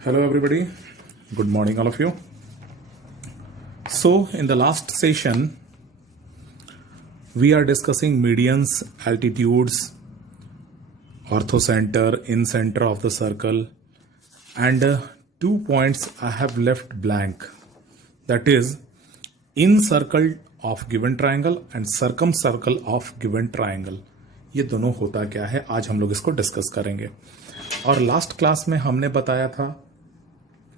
Hello, everybody. Good morning, all of you. So, in the last session, we are discussing medians, altitudes, orthocenter, in center of the circle, and 2 points I have left blank. That is, in circle of given triangle and circumcircle of given triangle. ये दोनों होता क्या है, आज हम लोग इसको discuss करेंगे. और लास्ट क्लास में हमने बताया था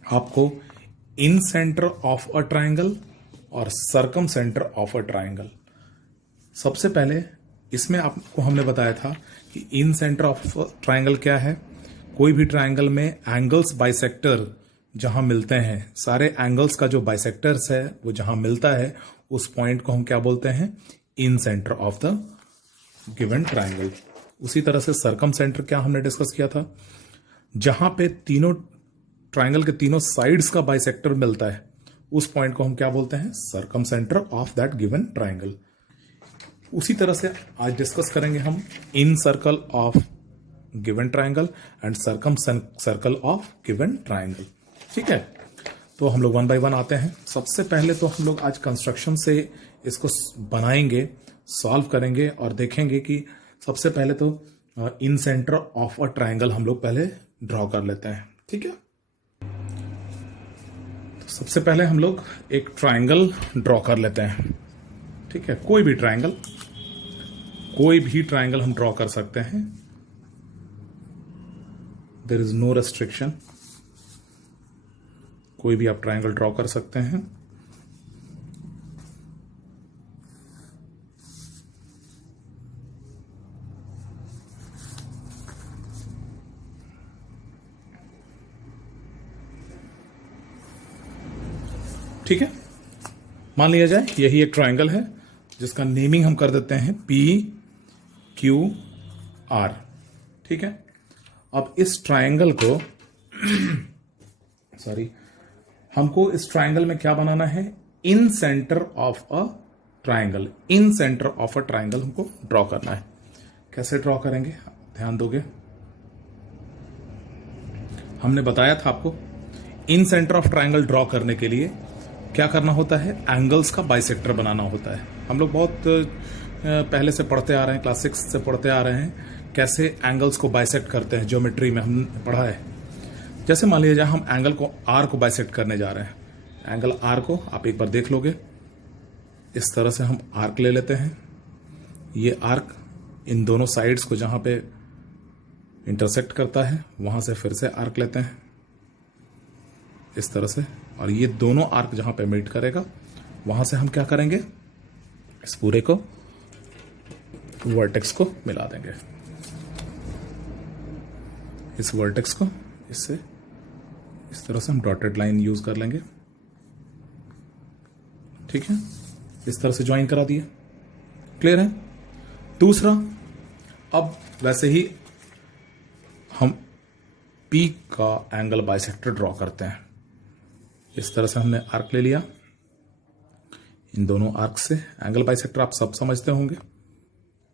आपको इन सेंटर ऑफ अ ट्राइंगल और सरकम सेंटर ऑफ अ ट्राइंगल. सबसे पहले इसमें आपको हमने बताया था कि इन सेंटर ऑफ ट्राइंगल क्या है. कोई भी ट्राइंगल में एंगल्स बाइसेक्टर जहां मिलते हैं, सारे एंगल्स का जो बाइसेक्टर्स है वो जहां मिलता है उस पॉइंट को हम क्या बोलते हैं, incentre of the given triangle. उसी तरह से सरकम सेंटर क्या हमने डिस्कस किया था, जहां पे तीनों ट्राइंगल के तीनों साइड्स का बाइसेक्टर मिलता है उस पॉइंट को हम क्या बोलते हैं, circumcentre of that given triangle. उसी तरह से आज डिस्कस करेंगे हम incircle of given triangle and circumcircle of given triangle. ठीक है, तो हम लोग वन बाय वन आते हैं. सबसे पहले तो हम लोग आज कंस्ट्रक्शन से इसको बनाएंगे, सॉल्व करेंगे और देखेंगे कि सबसे पहले तो इन सेंटर ऑफ अ ट्राइंगल हम लोग पहले ड्रॉ कर लेते हैं. ठीक है, तो सबसे पहले हम लोग एक ट्राइंगल ड्रॉ कर लेते हैं. ठीक है, कोई भी ट्राइंगल हम ड्रॉ कर सकते हैं. There is no restriction. कोई भी आप ट्राइंगल ड्रॉ कर सकते हैं. ठीक है, मान लिया जाए यही एक ट्राइंगल है जिसका नेमिंग हम कर देते हैं PQR. ठीक है, अब इस ट्राइंगल को हमको इस ट्राइंगल में क्या बनाना है, incentre of a triangle. Incentre of a triangle हमको ड्रॉ करना है. कैसे ड्रॉ करेंगे, ध्यान दोगे. हमने बताया था आपको इन सेंटर ऑफ ट्राइंगल ड्रॉ करने के लिए क्या करना होता है, एंगल्स का बाइसेक्टर बनाना होता है. हम लोग बहुत पहले से पढ़ते आ रहे हैं, क्लास 6 से पढ़ते आ रहे हैं कैसे एंगल्स को बाइसेक्ट करते हैं. ज्योमेट्री में हमने पढ़ा है. जैसे मान लीजिए हम एंगल को आर को बाइसेक्ट करने जा रहे हैं. एंगल आर को आप एक बार देख लोगे. इस तरह से हम आर्क ले लेते हैं. ये आर्क इन दोनों साइड्स को जहां पे इंटरसेक्ट करता है वहां से फिर से आर्क लेते हैं इस तरह से. और ये दोनों आर्क जहां पे मीट करेगा वहां से हम क्या करेंगे, इस पूरे को वर्टेक्स को मिला देंगे. इस वर्टेक्स को इससे इस तरह से हम डॉटेड लाइन यूज कर लेंगे. ठीक है, इस तरह से ज्वाइन करा दिए. क्लियर है. दूसरा, अब वैसे ही हम P का एंगल बाइसेक्टर ड्रॉ करते हैं. इस तरह से हमने आर्क ले लिया. इन दोनों आर्क से एंगल बाइसेक्टर आप सब समझते होंगे,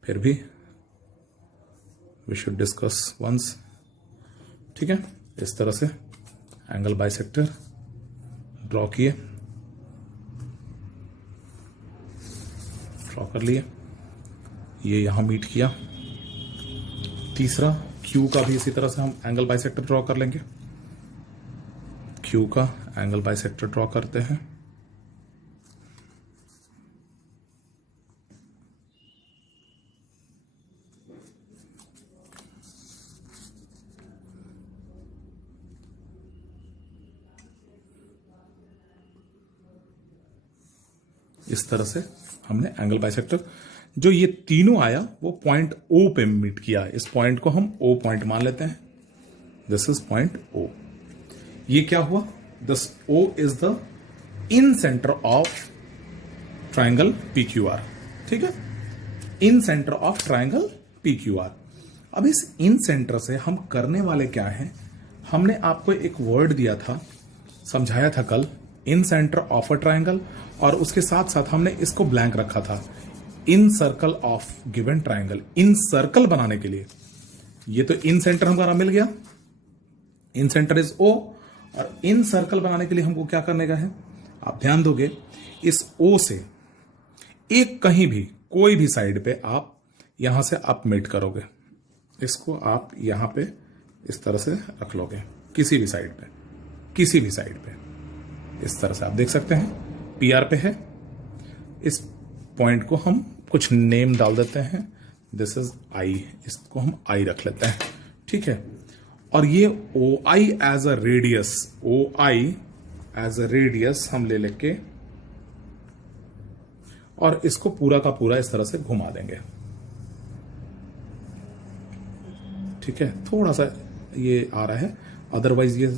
फिर भी वी शुड डिस्कस वंस. ठीक है, इस तरह से एंगल बाइसेक्टर ड्रॉ किए, ड्रॉ कर लिए. ये यहां मीट किया. तीसरा Q का भी इसी तरह से हम एंगल बाइसेक्टर ड्रॉ कर लेंगे. Q का एंगल बाइसेक्टर ड्रॉ करते हैं. इस तरह से हमने एंगल बाइसेक्टर, जो ये तीनों आया वो पॉइंट O पे मीट किया. इस पॉइंट को हम O पॉइंट मान लेते हैं. This is point O. ये क्या हुआ, this O is the in centre of triangle PQR. ठीक है, incentre of triangle PQR. अब इस इन सेंटर से हम करने वाले क्या है, हमने आपको एक वर्ड दिया था, समझाया था कल, incentre of a triangle, और उसके साथ साथ हमने इसको ब्लैंक रखा था, incircle of given triangle. Incircle बनाने के लिए ये तो इन सेंटर हमारा मिल गया, इन सेंटर इज O, और इन सर्कल बनाने के लिए हमको क्या करने का है, आप ध्यान दोगे, इस O से एक कहीं भी कोई भी साइड पे आप यहां से आप मेट करोगे, इसको आप यहां पे इस तरह से रख लोगे, किसी भी साइड पे, किसी भी साइड पे इस तरह से आप देख सकते हैं PR पे है। इस पॉइंट को हम कुछ नेम डाल देते हैं, दिस इज I, इसको हम I रख लेते हैं, ठीक है। और ये OI as a radius, OI as a radius हम ले लेके और इसको पूरा का पूरा इस तरह से घुमा देंगे, ठीक है। थोड़ा सा ये आ रहा है, अदरवाइज ये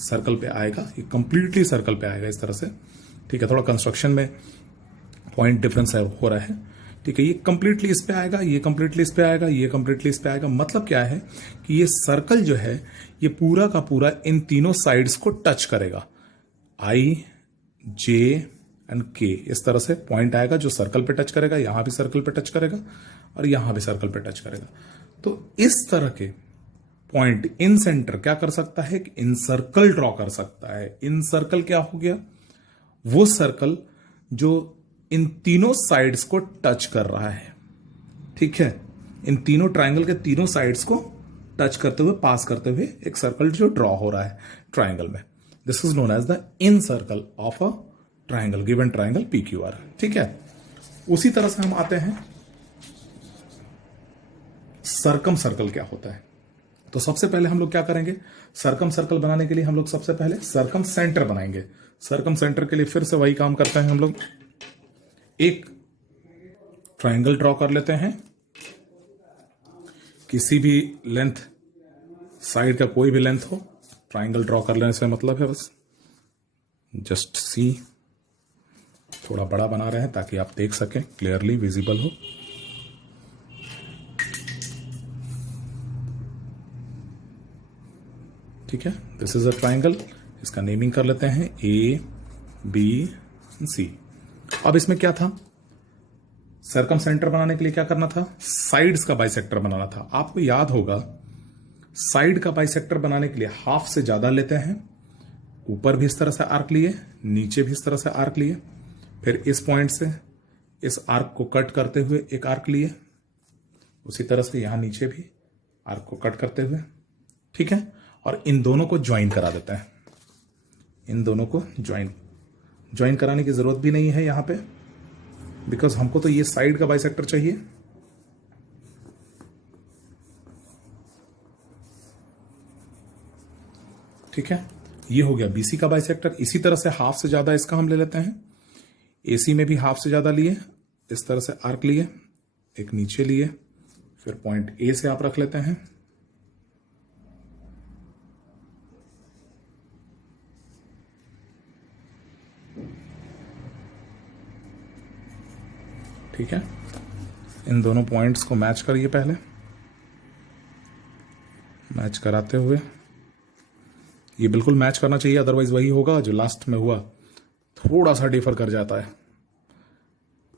सर्कल पे आएगा, ये कंप्लीटली सर्कल पे आएगा इस तरह से, ठीक है। थोड़ा कंस्ट्रक्शन में पॉइंट डिफरेंस हो रहा है, ठीक है। ये कंप्लीटली इस पे आएगा, ये कंप्लीटली इस पे आएगा, ये कंप्लीटली इस पे आएगा। मतलब क्या है कि ये सर्कल जो है ये पूरा का पूरा इन तीनों साइड्स को टच करेगा, I, J एंड K, इस तरह से पॉइंट आएगा जो सर्कल पे टच करेगा, यहां भी सर्कल पे टच करेगा और यहां भी सर्कल पे टच करेगा। तो इस तरह के पॉइंट इन सेंटर क्या कर सकता है कि इन सर्कल ड्रॉ कर सकता है। इन सर्कल क्या हो गया, वो सर्कल जो इन तीनों साइड्स को टच कर रहा है, ठीक है। इन तीनों ट्राइंगल के तीनों साइड्स को टच करते हुए, पास करते हुए एक सर्कल जो ड्रॉ हो रहा है ट्राइंगल में, this is known as the incircle of a triangle, given triangle PQR, ठीक है। उसी तरह से हम आते हैं सर्कम सर्कल क्या होता है। तो सबसे पहले हम लोग क्या करेंगे, सर्कम सर्कल बनाने के लिए हम लोग सबसे पहले सर्कम सेंटर बनाएंगे। सर्कम सेंटर के लिए फिर से वही काम करते हैं हम लोग, एक ट्राइंगल ड्रॉ कर लेते हैं, किसी भी लेंथ, साइड का कोई भी लेंथ हो, ट्राइंगल ड्रॉ कर लेने से मतलब है बस जस्ट सी, थोड़ा बड़ा बना रहे हैं ताकि आप देख सकें, क्लियरली विजिबल हो। ठीक है, दिस इज अ ट्राइंगल, इसका नेमिंग कर लेते हैं ABC। अब इसमें क्या था, सर्कम सेंटर बनाने के लिए क्या करना था, साइड्स का बाइसेक्टर बनाना था। आपको याद होगा साइड का बाइसेक्टर बनाने के लिए हाफ से ज्यादा लेते हैं, ऊपर भी इस तरह से आर्क लिए, नीचे भी इस तरह से आर्क लिए, फिर इस पॉइंट से इस आर्क को कट करते हुए एक आर्क लिए, उसी तरह से यहां नीचे भी आर्क को कट करते हुए, ठीक है। और इन दोनों को ज्वाइन करा देते हैं, इन दोनों को ज्वाइन कराने की जरूरत भी नहीं है यहां पे, बिकॉज हमको तो ये साइड का बाइसेक्टर चाहिए। ठीक है, ये हो गया BC का बाइसेक्टर। इसी तरह से हाफ से ज्यादा इसका हम ले लेते हैं, AC में भी हाफ से ज्यादा लिए, इस तरह से आर्क लिए, एक नीचे लिए, फिर पॉइंट A से आप रख लेते हैं, ठीक है। इन दोनों पॉइंट्स को मैच करिए, पहले मैच कराते हुए, ये बिल्कुल मैच करना चाहिए, अदरवाइज वही होगा जो लास्ट में हुआ, थोड़ा सा डिफर कर जाता है।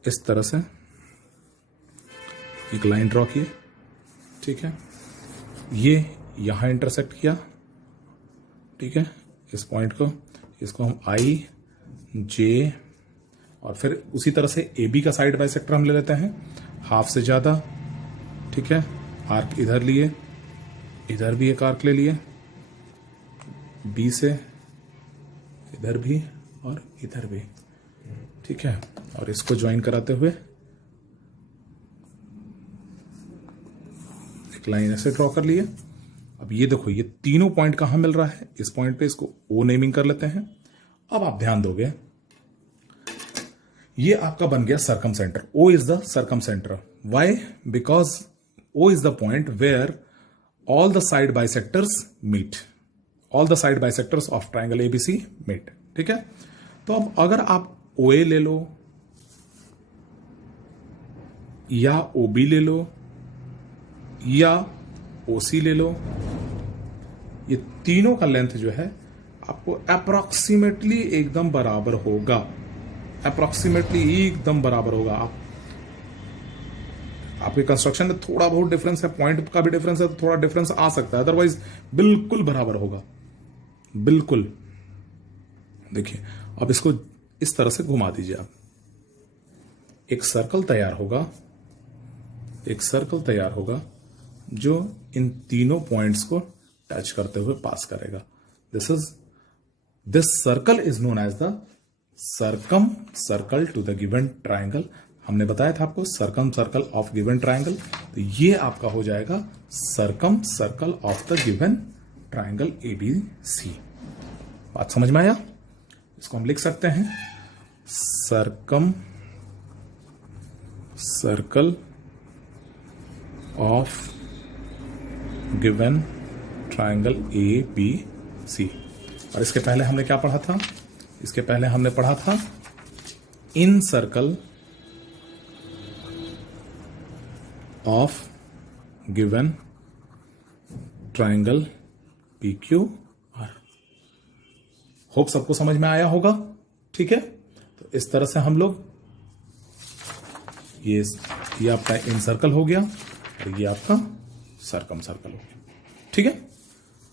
इस तरह से एक लाइन ड्रॉ किए, ठीक है, ये यहां इंटरसेक्ट किया, ठीक है, इस पॉइंट को, इसको हम I, J, और फिर उसी तरह से AB का साइड बाइसेक्टर हम ले लेते हैं, हाफ से ज्यादा, ठीक है, आर्क इधर लिए, इधर भी एक आर्क ले लिए, B से इधर भी और इधर भी, ठीक है, और इसको ज्वाइन कराते हुए एक लाइन ऐसे ड्रॉ कर लिए। अब ये देखो, ये तीनों पॉइंट कहां मिल रहा है, इस पॉइंट पे, इसको O नेमिंग कर लेते हैं। अब आप ध्यान दोगे, ये आपका बन गया circumcentre, O is the circumcentre. Why? Because O is the point where all the side bisectors meet, all the side bisectors of triangle ABC meet, ठीक है। तो अब अगर आप OA ले लो या OB ले लो या OC ले लो, ये तीनों का लेंथ जो है आपको अप्रोक्सीमेटली एकदम बराबर होगा, अप्रोक्सीमेटली एकदम बराबर होगा। आपके कंस्ट्रक्शन में थोड़ा बहुत डिफरेंस है, पॉइंट का भी डिफरेंस है, तो थोड़ा डिफरेंस आ सकता है, अदरवाइज बिल्कुल बराबर होगा, बिल्कुल देखिए अब इसको इस तरह से घुमा दीजिए आप, एक सर्कल तैयार होगा, एक सर्कल तैयार होगा जो इन तीनों पॉइंट्स को टच करते हुए पास करेगा। This circle is known as the circumcircle to the given triangle. हमने बताया था आपको circumcircle of given triangle, तो ये आपका हो जाएगा circumcircle of the given triangle ABC। बात समझ में आया? इसको हम लिख सकते हैं circum circle of given triangle ABC। और इसके पहले हमने क्या पढ़ा था? इसके पहले हमने पढ़ा था incircle of given triangle PQR। Hope सबको समझ में आया होगा, ठीक है। तो इस तरह से हम लोग ये आपका इन सर्कल हो गया और ये आपका सर्कम सर्कल हो गया, ठीक है।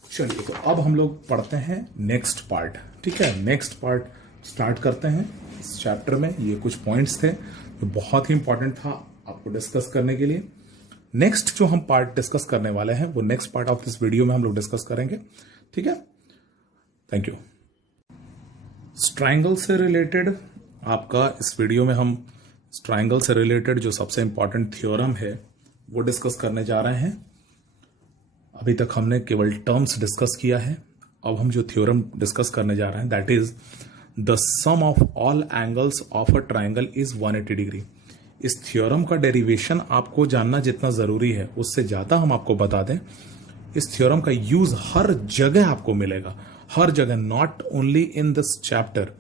चलिए तो अब हम लोग पढ़ते हैं नेक्स्ट पार्ट, ठीक है। नेक्स्ट पार्ट स्टार्ट करते हैं। इस चैप्टर में ये कुछ पॉइंट्स थे जो बहुत ही इंपॉर्टेंट था आपको डिस्कस करने के लिए। नेक्स्ट जो हम पार्ट डिस्कस करने वाले हैं वो next part of this video में हम लोग डिस्कस करेंगे, ठीक है। Thank you. ट्रायंगल से रिलेटेड आपका इस वीडियो में हम ट्रायंगल से रिलेटेड जो सबसे इंपॉर्टेंट थ्योरम है वो डिस्कस करने जा रहे हैं। अभी तक हमने केवल टर्म्स डिस्कस किया है, अब हम जो थ्योरम डिस्कस करने जा रहे हैं that is the sum of all angles of a triangle is 180 degree. इस थ्योरम का डेरिवेशन आपको जानना जितना जरूरी है उससे ज्यादा हम आपको बता दें, इस थ्योरम का यूज हर जगह आपको मिलेगा, हर जगह, not only in this chapter.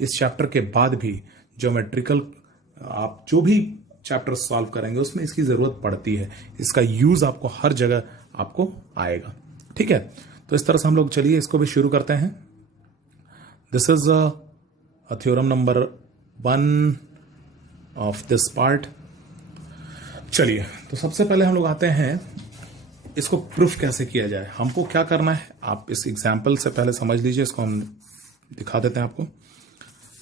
इस चैप्टर के बाद भी ज्योमेट्रिकल आप जो भी चैप्टर सॉल्व करेंगे उसमें इसकी जरूरत पड़ती है, इसका यूज आपको हर जगह आपको आएगा, ठीक है। तो इस तरह से हम लोग चलिए इसको भी शुरू करते हैं। This is a theorem number 1 of this part. चलिए तो सबसे पहले हम लोग आते हैं इसको प्रूफ कैसे किया जाए। हमको क्या करना है आप इस एग्जाम्पल से पहले समझ लीजिए, इसको हम दिखा देते हैं आपको।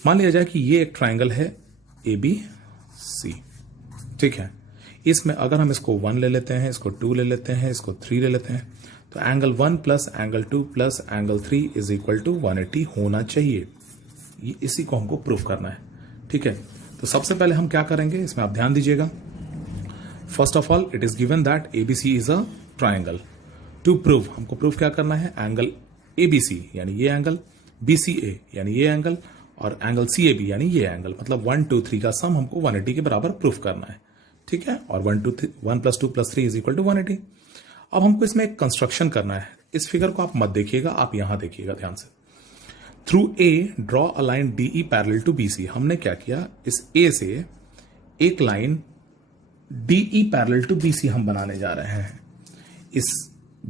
मान लिया जाए कि ये एक ट्राइंगल है ABC, ठीक है। इसमें अगर हम इसको 1 ले लेते हैं, इसको 2 ले लेते हैं, इसको 3 ले लेते हैं, तो angle 1 plus angle 2 plus angle 3 is equal to 180 होना चाहिए। ये इसी को हमको प्रूफ करना है, ठीक है। तो सबसे पहले हम क्या करेंगे इसमें आप ध्यान दीजिएगा। First of all it is given that ABC is a triangle. To prove हमको प्रूफ क्या करना है, एंगल ABC यानी ये एंगल, BCA यानी ये एंगल और एंगल CAB यानी ये एंगल, मतलब 1 2 3 का सम हमको 180 के बराबर प्रूफ करना है, ठीक है। और 1 + 2 + 3 इज इक्वल टू 180। अब हमको इसमें एक कंस्ट्रक्शन करना है। इस फिगर को आप मत देखिएगा, आप यहां देखिएगा ध्यान से। Through A draw a line DE parallel to BC। हमने क्या किया, इस A से एक line DE parallel to BC हम बनाने जा रहे हैं। इस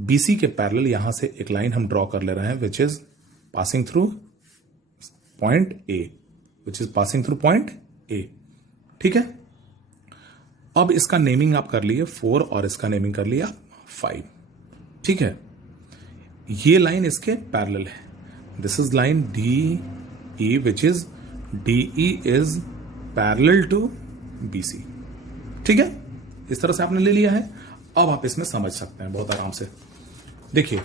BC के पैरेलल यहां से एक लाइन हम ड्रॉ कर ले रहे हैं which is passing through point A, which is passing through point A, ठीक है। अब इसका नेमिंग आप कर लिए 4 और इसका नेमिंग कर लिया 5, ठीक है। ये लाइन इसके पैरेलल है। This is line DE which is DE is parallel to BC, ठीक है। इस तरह से आपने ले लिया है। अब आप इसमें समझ सकते हैं बहुत आराम से। देखिए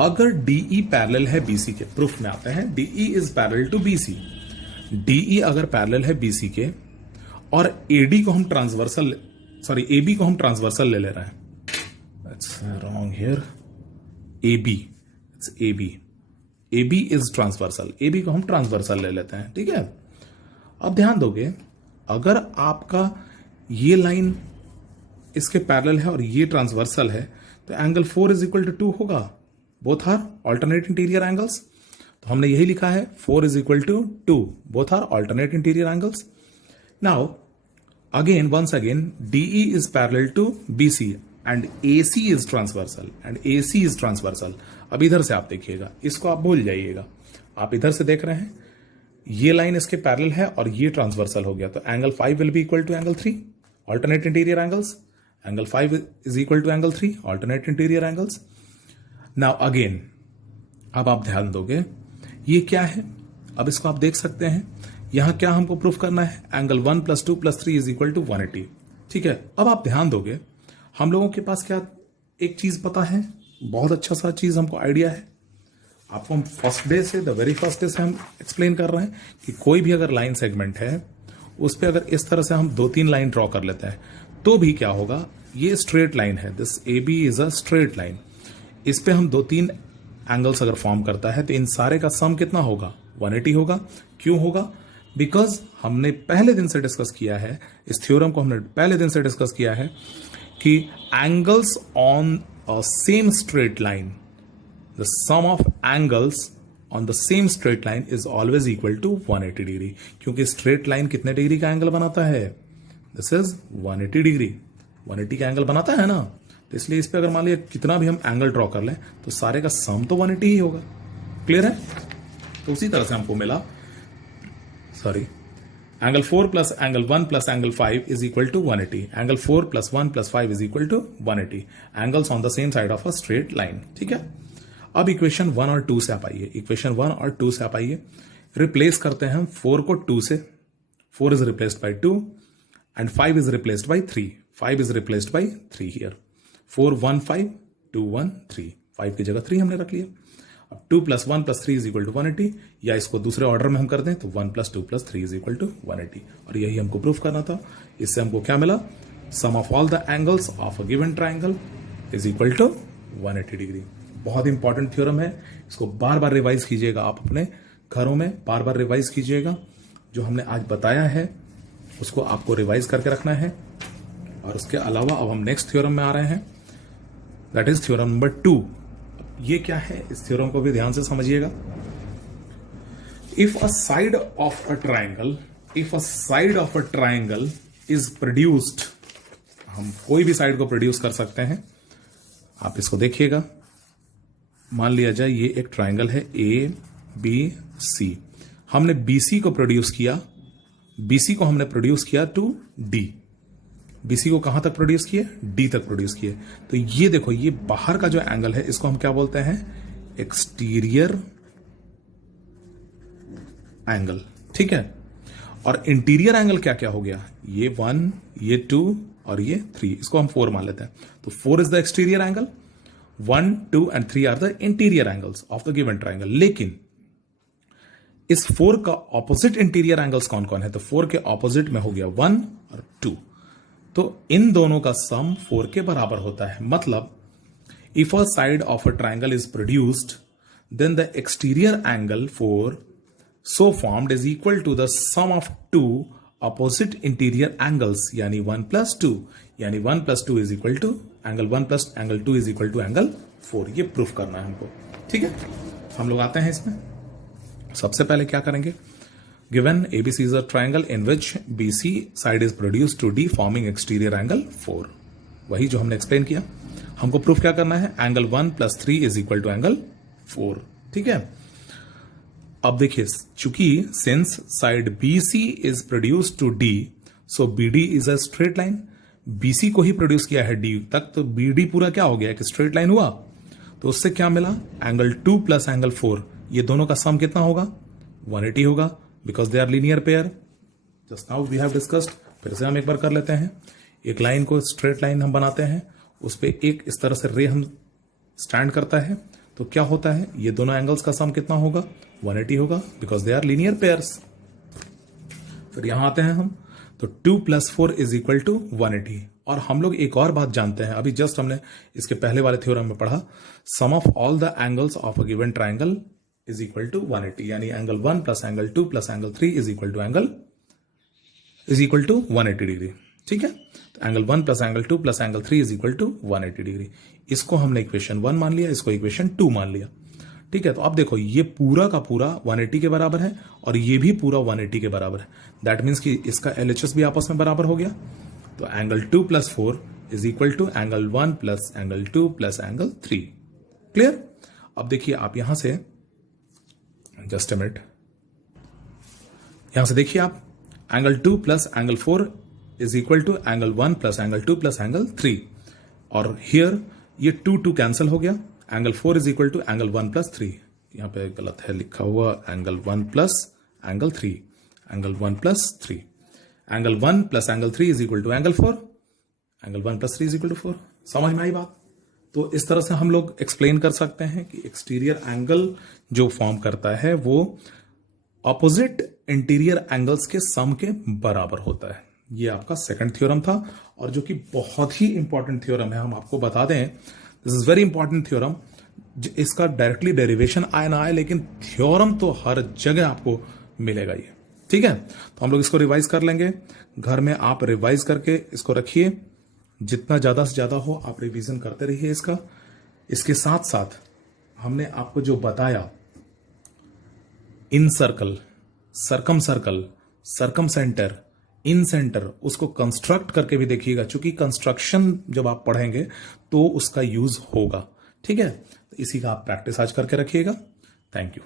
अगर DE पैरेलल है BC के, प्रूफ में आते हैं DE is parallel to BC। DE अगर पैरेलल है BC के और AD को हम ट्रांसवर्सल, सॉरी AB को हम ट्रांसवर्सल ले रहे हैं, that's wrong here, AB, it's AB is transversal, AB को हम ट्रांसवर्सल ले लेते हैं, ठीक है। अब ध्यान दोगे अगर आपका ये लाइन इसके पैरेलल है और ये ट्रांसवर्सल है तो एंगल 4 इज इक्वल टू 2 होगा। Both are alternate interior angles, तो हमने यही लिखा है 4 is equal to 2, both are alternate interior angles. Now again once again DE is parallel to BC and AC is transversal and AC is transversal। अब इधर से आप देखिएगा, इसको आप भूल जाइएगा, आप इधर से देख रहे हैं ये लाइन इसके पैरेलल है और ये ट्रांसवर्सल हो गया, तो angle 5 will be equal to angle 3, alternate interior angles. Angle 5 is equal to angle 3, alternate interior angles. Now again अब आप ध्यान दोगे ये क्या है, अब इसको आप देख सकते हैं, यहां क्या हमको प्रूफ करना है, एंगल 1 + 2 + 3 इज इक्वल टू 180। ठीक है, अब आप ध्यान दोगे, हम लोगों के पास क्या एक चीज पता है, बहुत अच्छा सा चीज हमको आइडिया है, आपको हम फर्स्ट डे से, द वेरी फर्स्ट डे से हम एक्सप्लेन कर रहे हैं कि कोई भी अगर लाइन सेगमेंट है उस पर अगर इस तरह से हम 2-3 लाइन ड्रॉ कर लेते हैं तो भी क्या होगा, ये स्ट्रेट लाइन है, this A B is a straight line, इस पे हम 2-3 एंगल्स अगर फॉर्म करता है तो इन सारे का सम कितना होगा, 180 होगा। क्यों होगा, बिकॉज हमने पहले दिन से डिस्कस किया है, इस थ्योरम को हमने पहले दिन से डिस्कस किया है कि angles on a same straight line, the sum of angles on the same straight line is always equal to 180 degree, क्योंकि स्ट्रेट लाइन कितने डिग्री का एंगल बनाता है, दिस इज 180 डिग्री, 180 का एंगल बनाता है ना, तो इसलिए इस पे अगर मान लिया कितना भी हम एंगल ड्रॉ कर लें तो सारे का सम तो 180 ही होगा। क्लियर है, तो उसी तरह से हमको मिला, sorry, angle 4 + angle 1 + angle 5 is equal to 180, angle 4 + 1 + 5 is equal to 180, angles on the same side of a straight line. ठीक है, अब इक्वेशन 1 और 2 से आप आइए, इक्वेशन 1 और 2 से आप आइए, रिप्लेस करते हैं हम 4 को 2 से, 4 is replaced by 2 and 5 is replaced by 3, 5 is replaced by 3 here, 4 1 5 2 1 3, 5 की जगह 3 हमने रख लिया। अब 2 + 1 + 3 इज इक्वल टू 180, या इसको दूसरे ऑर्डर में हम कर दें तो 1 + 2 + 3 इज इक्वल टू 180, और यही हमको प्रूफ करना था। इससे हमको क्या मिला, sum of all the angles of a given triangle is equal to 180 degree. बहुत इंपॉर्टेंट थ्योरम है, इसको बार बार रिवाइज कीजिएगा, आप अपने घरों में बार बार रिवाइज कीजिएगा, जो हमने आज बताया है उसको आपको रिवाइज करके रखना है। और उसके अलावा अब हम नेक्स्ट थ्योरम में आ रहे हैं, दैट इज थ्योरम नंबर 2। ये क्या है, इस थ्योरम को भी ध्यान से समझिएगा। If a side of a triangle, if a side of a triangle is produced, हम कोई भी साइड को प्रोड्यूस कर सकते हैं, आप इसको देखिएगा, मान लिया जाए ये एक ट्राइंगल है ए बी सी, हमने बीसी को प्रोड्यूस किया, बीसी को हमने प्रोड्यूस किया टू डी, बीसी को कहां तक प्रोड्यूस किए, डी तक प्रोड्यूस किए। तो ये देखो, ये बाहर का जो एंगल है इसको हम क्या बोलते हैं, एक्सटीरियर एंगल। ठीक है, और इंटीरियर एंगल क्या क्या हो गया, ये 1, ये 2 और ये 3, इसको हम 4 मान लेते हैं। तो 4 is the exterior angle, 1 2 and 3 are the interior angles of the given triangle. लेकिन इस 4 का ऑपोजिट इंटीरियर एंगल्स कौन कौन है, तो 4 के ऑपोजिट में हो गया 1 और 2, तो इन दोनों का सम 4 के बराबर होता है। मतलब if a side of a triangle is produced then the exterior angle 4 so formed is equal to the sum of 2 opposite interior angles, यानी 1 + 2, यानी 1 + 2 is equal to angle 1 + angle 2 is equal to angle 4। ये proof करना है हमको। ठीक है, हम लोग आते हैं इसमें। सबसे पहले क्या करेंगे, given ABC is a triangle in which BC side is produced to D forming exterior angle 4, वही जो हमने एक्सप्लेन किया। हमको प्रूफ क्या करना है, angle 1 + 3 is equal to angle 4। ठीक है, अब देखिए, चूंकि since side BC is produced to D, so BD is a straight line, BC को ही प्रोड्यूस किया है D तक, तो BD पूरा क्या हो गया, एक स्ट्रेट लाइन हुआ। तो उससे क्या मिला, एंगल 2 + एंगल 4, ये दोनों का सम कितना होगा, 180 होगा, because they are linear pair. Just now we have discussed, फिर से हम एक बार कर लेते हैं। एक लाइन को स्ट्रेट लाइन हम बनाते हैं, उस पर एक इस तरह से रे हम स्टैंड करता है, तो क्या होता है, ये दोनों एंगल्स का सम कितना होगा, 180 होगा, because they are linear pairs. फिर यहां आते हैं हम, तो 2 + 4 इज इक्वल टू 180। और हम लोग एक और बात जानते हैं, अभी जस्ट हमने इसके पहले वाले थ्योरम में पढ़ा, sum of all the angles of a given triangle is equal to 180, यानी angle 1 + angle 2 + angle 3 is equal to 180 degree. ठीक है, तो angle 1 + angle 2 + angle 3 is equal to 180 degree. इसको हमने इक्वेशन 1 मान लिया, इसको इक्वेशन 2 मान लिया। ठीक है, तो अब देखो, ये पूरा का पूरा 180 के बराबर है और ये भी पूरा 180 के बराबर है। दैट मीन्स कि इसका LHS भी आपस में बराबर हो गया। तो angle 2 + 4 is equal to angle 1 + angle 2 + angle 3। Clear. अब देखिए आप यहां से, जस्ट अ मिनट, यहां से देखिए आप, angle 2 + angle 4 is equal to angle 1 + angle 2 + angle 3, और हियर ये 2 कैंसिल हो गया, angle 4 is equal to angle 1 + 3, यहाँ पे गलत है लिखा हुआ, angle 1 plus angle 3, angle 1 plus 3, angle 1 plus angle 3 is equal to angle 4, angle 1 plus 3 is equal to 4। समझ में आई बात? तो इस तरह से हम लोग एक्सप्लेन कर सकते हैं कि एक्सटीरियर एंगल जो फॉर्म करता है वो ऑपोजिट इंटीरियर एंगल्स के सम के बराबर होता है। ये आपका सेकंड थ्योरम था, और जो कि बहुत ही इंपॉर्टेंट थ्योरम है। हम आपको बता दें, this is very important theorem. इसका डायरेक्टली डेरिवेशन आए ना आए, लेकिन थ्योरम तो हर जगह आपको मिलेगा ये। ठीक है, तो हम लोग इसको रिवाइज कर लेंगे। घर में आप रिवाइज करके इसको रखिए, जितना ज्यादा से ज्यादा हो आप रिवीजन करते रहिए इसका। इसके साथ साथ हमने आपको जो बताया, incircle, circumcircle, circumcentre, incentre, उसको कंस्ट्रक्ट करके भी देखिएगा, क्योंकि कंस्ट्रक्शन जब आप पढ़ेंगे तो उसका यूज होगा। ठीक है, तो इसी का आप प्रैक्टिस आज करके रखिएगा। Thank you.